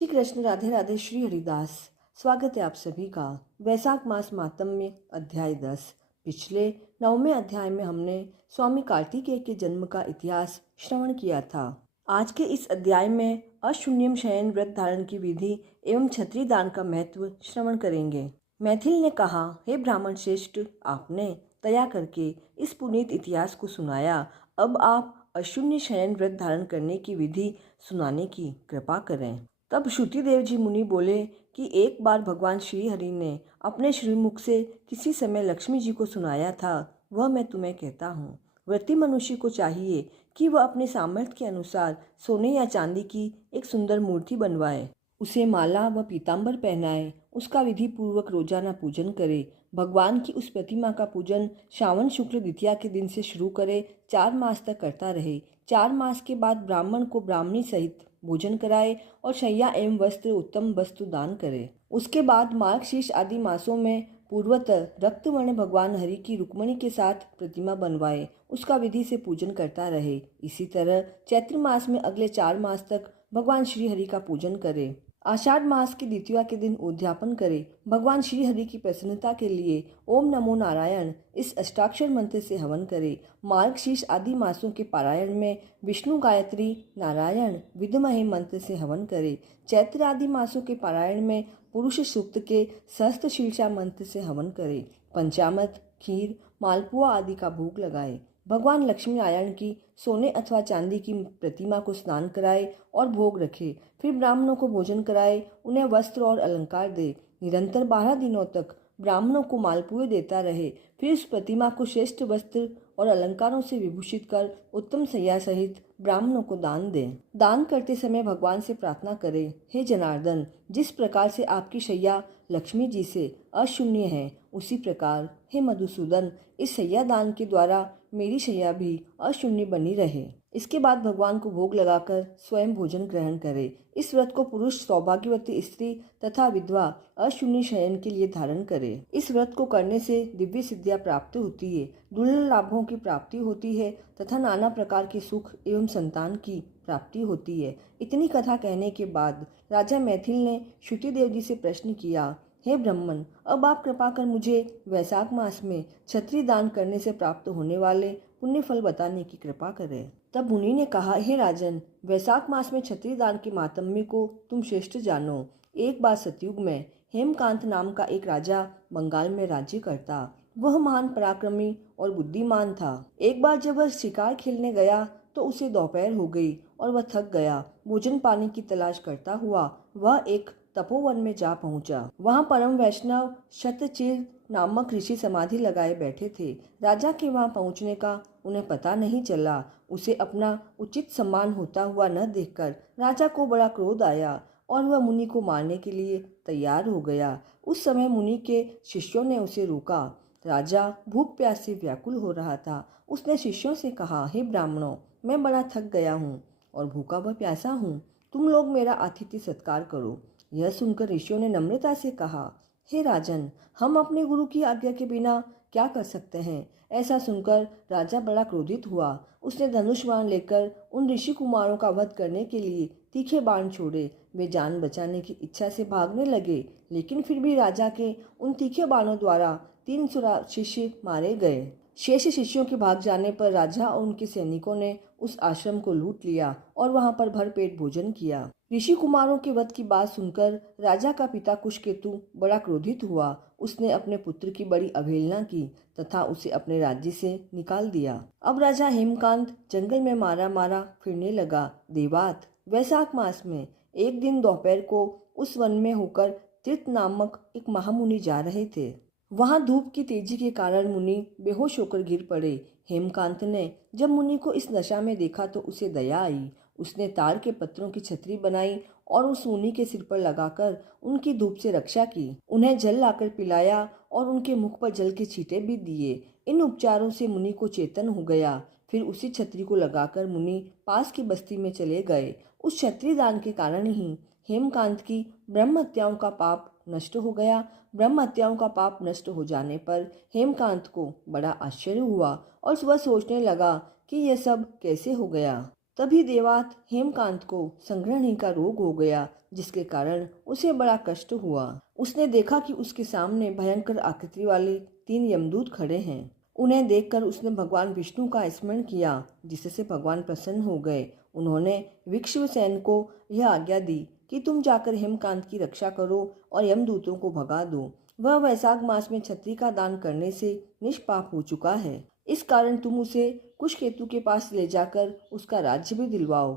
श्री कृष्ण, राधे राधे। श्री हरिदास। स्वागत है आप सभी का। वैशाख मास मातम्य अध्याय 10। पिछले 9वें अध्याय में हमने स्वामी कार्तिकेय के जन्म का इतिहास श्रवण किया था। आज के इस अध्याय में अशून्यम शयन व्रत धारण की विधि एवं छत्री दान का महत्व श्रवण करेंगे। मैथिल ने कहा, हे ब्राह्मण श्रेष्ठ, आपने दया करके इस पुनीत इतिहास को सुनाया। अब आप अशून्य शयन व्रत धारण करने की विधि सुनाने की कृपा करें। तब श्रुतिदेव जी मुनि बोले कि एक बार भगवान श्री हरि ने अपने श्रीमुख से किसी समय लक्ष्मी जी को सुनाया था, वह मैं तुम्हें कहता हूँ। व्रती मनुष्य को चाहिए कि वह अपने सामर्थ्य के अनुसार सोने या चांदी की एक सुंदर मूर्ति बनवाए, उसे माला व पीताम्बर पहनाए, उसका विधि पूर्वक रोजाना पूजन करे। भगवान की उस प्रतिमा का पूजन श्रावण शुक्ल द्वितीया के दिन से शुरू करे, 4 मास तक करता रहे। 4 मास के बाद ब्राह्मण को ब्राह्मणी सहित भोजन कराए और शैया एवं वस्त्र उत्तम वस्तु दान करे। उसके बाद मार्गशीर्ष आदि मासों में पूर्वतः रक्तवर्ण भगवान हरि की रुक्मणी के साथ प्रतिमा बनवाए, उसका विधि से पूजन करता रहे। इसी तरह चैत्र मास में अगले 4 मास तक भगवान श्री हरि का पूजन करे। आषाढ़ मास की द्वितीया के दिन उद्यापन करे। भगवान श्री हरि की प्रसन्नता के लिए ओम नमो नारायण इस अष्टाक्षर मंत्र से हवन करे। मार्गशीर्ष आदि मासों के पारायण में विष्णु गायत्री नारायण विद्महे मंत्र से हवन करे। चैत्र आदि मासों के पारायण में पुरुष सूक्त के सहस्त्र शीर्षा मंत्र से हवन करे। पंचामृत, खीर, मालपुआ आदि का भोग लगाए। भगवान लक्ष्मी नारायण की सोने अथवा चांदी की प्रतिमा को स्नान कराए और भोग रखे। फिर ब्राह्मणों को भोजन कराए, उन्हें वस्त्र और अलंकार दे। निरंतर 12 दिनों तक ब्राह्मणों को मालपुए देता रहे। फिर उस प्रतिमा को श्रेष्ठ वस्त्र और अलंकारों से विभूषित कर उत्तम शैया सहित ब्राह्मणों को दान दे। दान करते समय भगवान से प्रार्थना करे, हे जनार्दन, जिस प्रकार से आपकी शैया लक्ष्मी जी से अशून्य है, उसी प्रकार हे मधुसूदन, इस शैया दान के द्वारा मेरी शैया भी अशून्य बनी रहे। इसके बाद भगवान को भोग लगाकर स्वयं भोजन ग्रहण करे। इस व्रत को पुरुष सौभाग्यवती स्त्री तथा विधवा अशून्य शयन के लिए धारण करे। इस व्रत को करने से दिव्य सिद्धियां प्राप्त होती है, दुर्लभ लाभों की प्राप्ति होती है तथा नाना प्रकार के सुख एवं संतान की प्राप्ति होती है। इतनी कथा कहने के बाद राजा मैथिल ने श्रुतिदेव जी से प्रश्न किया, हे ब्राह्मण, अब आप कृपा कर मुझे वैशाख मास में छत्री दान करने से प्राप्त होने वाले पुण्य फल बताने की कृपा करें। तब मुनि ने कहा, हे राजन, वैशाख मास में छत्री दान के मातम्य को तुम श्रेष्ठ जानो। एक बार सतयुग में हेमकांत नाम का एक राजा बंगाल में राज्य करता। वह महान पराक्रमी और बुद्धिमान था। एक बार जब वह शिकार खेलने गया तो उसे दोपहर हो गई और वह थक गया। भोजन पानी की तलाश करता हुआ वह एक तपोवन में जा पहुंचा। वहां परम वैष्णव शतचिर नामक ऋषि समाधि लगाए बैठे थे। राजा के वहां पहुंचने का उन्हें पता नहीं चला। उसे अपना उचित सम्मान होता हुआ न देखकर राजा को बड़ा क्रोध आया और वह मुनि को मारने के लिए तैयार हो गया। उस समय मुनि के शिष्यों ने उसे रोका। राजा भूख प्यास से व्याकुल हो रहा था। उसने शिष्यों से कहा, हे ब्राह्मणों, मैं बड़ा थक गया हूँ और भूखा व प्यासा हूँ। तुम लोग मेरा आतिथ्य सत्कार करो। यह सुनकर ऋषियों ने नम्रता से कहा, हे राजन, हम अपने गुरु की आज्ञा के बिना क्या कर सकते हैं। ऐसा सुनकर राजा बड़ा क्रोधित हुआ। उसने धनुष बाण लेकर उन ऋषि कुमारों का वध करने के लिए तीखे बाण छोड़े। वे जान बचाने की इच्छा से भागने लगे, लेकिन फिर भी राजा के उन तीखे बाणों द्वारा 300 शिष्य मारे गए। शेष शिष्यों के भाग जाने पर राजा और उनके सैनिकों ने उस आश्रम को लूट लिया और वहां पर भरपेट भोजन किया। ऋषि कुमारों के वध की बात सुनकर राजा का पिता कुशकेतु बड़ा क्रोधित हुआ। उसने अपने पुत्र की बड़ी अवहेलना की तथा उसे अपने राज्य से निकाल दिया। अब राजा हेमकांत जंगल में मारा मारा फिरने लगा। देवात वैशाख मास में एक दिन दोपहर को उस वन में होकर तीर्थ नामक एक महामुनि जा रहे थे। वहां धूप की तेजी के कारण मुनि बेहोश होकर गिर पड़े। हेमकांत ने जब मुनि को इस दशा में देखा तो उसे दया आई। उसने ताड़ के पत्रों की छतरी बनाई और उस मुनि के सिर पर लगाकर उनकी धूप से रक्षा की। उन्हें जल लाकर पिलाया और उनके मुख पर जल के छींटे भी दिए। इन उपचारों से मुनि को चेतन हो गया। फिर उसी छतरी को लगाकर मुनि पास की बस्ती में चले गए। उस छतरी दान के कारण ही हेमकांत की ब्रह्म हत्याओं का पाप नष्ट हो गया। ब्रह्म हत्याओं का पाप नष्ट हो जाने पर हेमकांत को बड़ा आश्चर्य हुआ और वह सोचने लगा कि यह सब कैसे हो गया। तभी देवात हेमकांत को संग्रहणी का रोग हो गया, जिसके कारण उसे बड़ा कष्ट हुआ। उसने देखा कि उसके सामने भयंकर आकृति वाले 3 यमदूत खड़े हैं। उन्हें देखकर उसने भगवान विष्णु का स्मरण किया, जिससे भगवान प्रसन्न हो गए। उन्होंने विश्वसेन को यह आज्ञा दी कि तुम जाकर हेमकांत की रक्षा करो और यमदूतों को भगा दो। वह वैशाख मास में छत्री का दान करने से निष्पाप हो चुका है। इस कारण तुम उसे कुशकेतु के पास ले जाकर उसका राज्य भी दिलवाओ।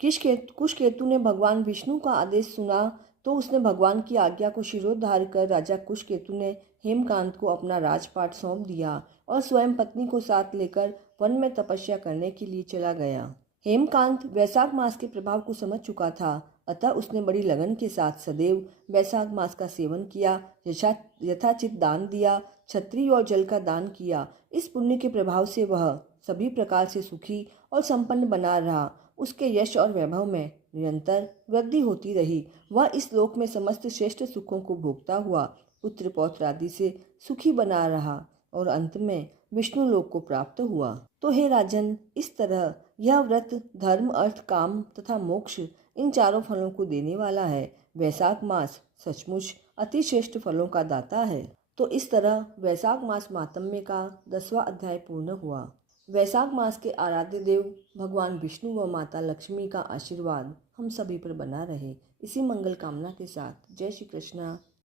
कुशकेतु ने भगवान विष्णु का आदेश सुना तो उसने भगवान की आज्ञा को शिरोधार्य कर राजा कुशकेतु ने हेमकांत को अपना राजपाट सौंप दिया और स्वयं पत्नी को साथ लेकर वन में तपस्या करने के लिए चला गया। हेमकांत वैशाख मास के प्रभाव को समझ चुका था, अतः उसने बड़ी लगन के साथ सदैव वैशाख मास का सेवन किया, यथाचित दान दिया, छत्री और जल का दान किया। इस पुण्य के प्रभाव से वह सभी प्रकार से सुखी और संपन्न बना रहा। उसके यश और वैभव में निरंतर वृद्धि होती रही। वह इस लोक में समस्त श्रेष्ठ सुखों को भोगता हुआ पुत्र पौत्र आदि से सुखी बना रहा और अंत में विष्णु लोक को प्राप्त हुआ। तो हे राजन, इस तरह यह व्रत धर्म, अर्थ, काम तथा मोक्ष इन चारों फलों को देने वाला है। वैशाख मास सचमुच अति श्रेष्ठ फलों का दाता है। तो इस तरह वैशाख मास मातम्य का 10वां अध्याय पूर्ण हुआ। वैशाख मास के आराध्य देव भगवान विष्णु व माता लक्ष्मी का आशीर्वाद हम सभी पर बना रहे। इसी मंगल कामना के साथ जय श्री कृष्णा।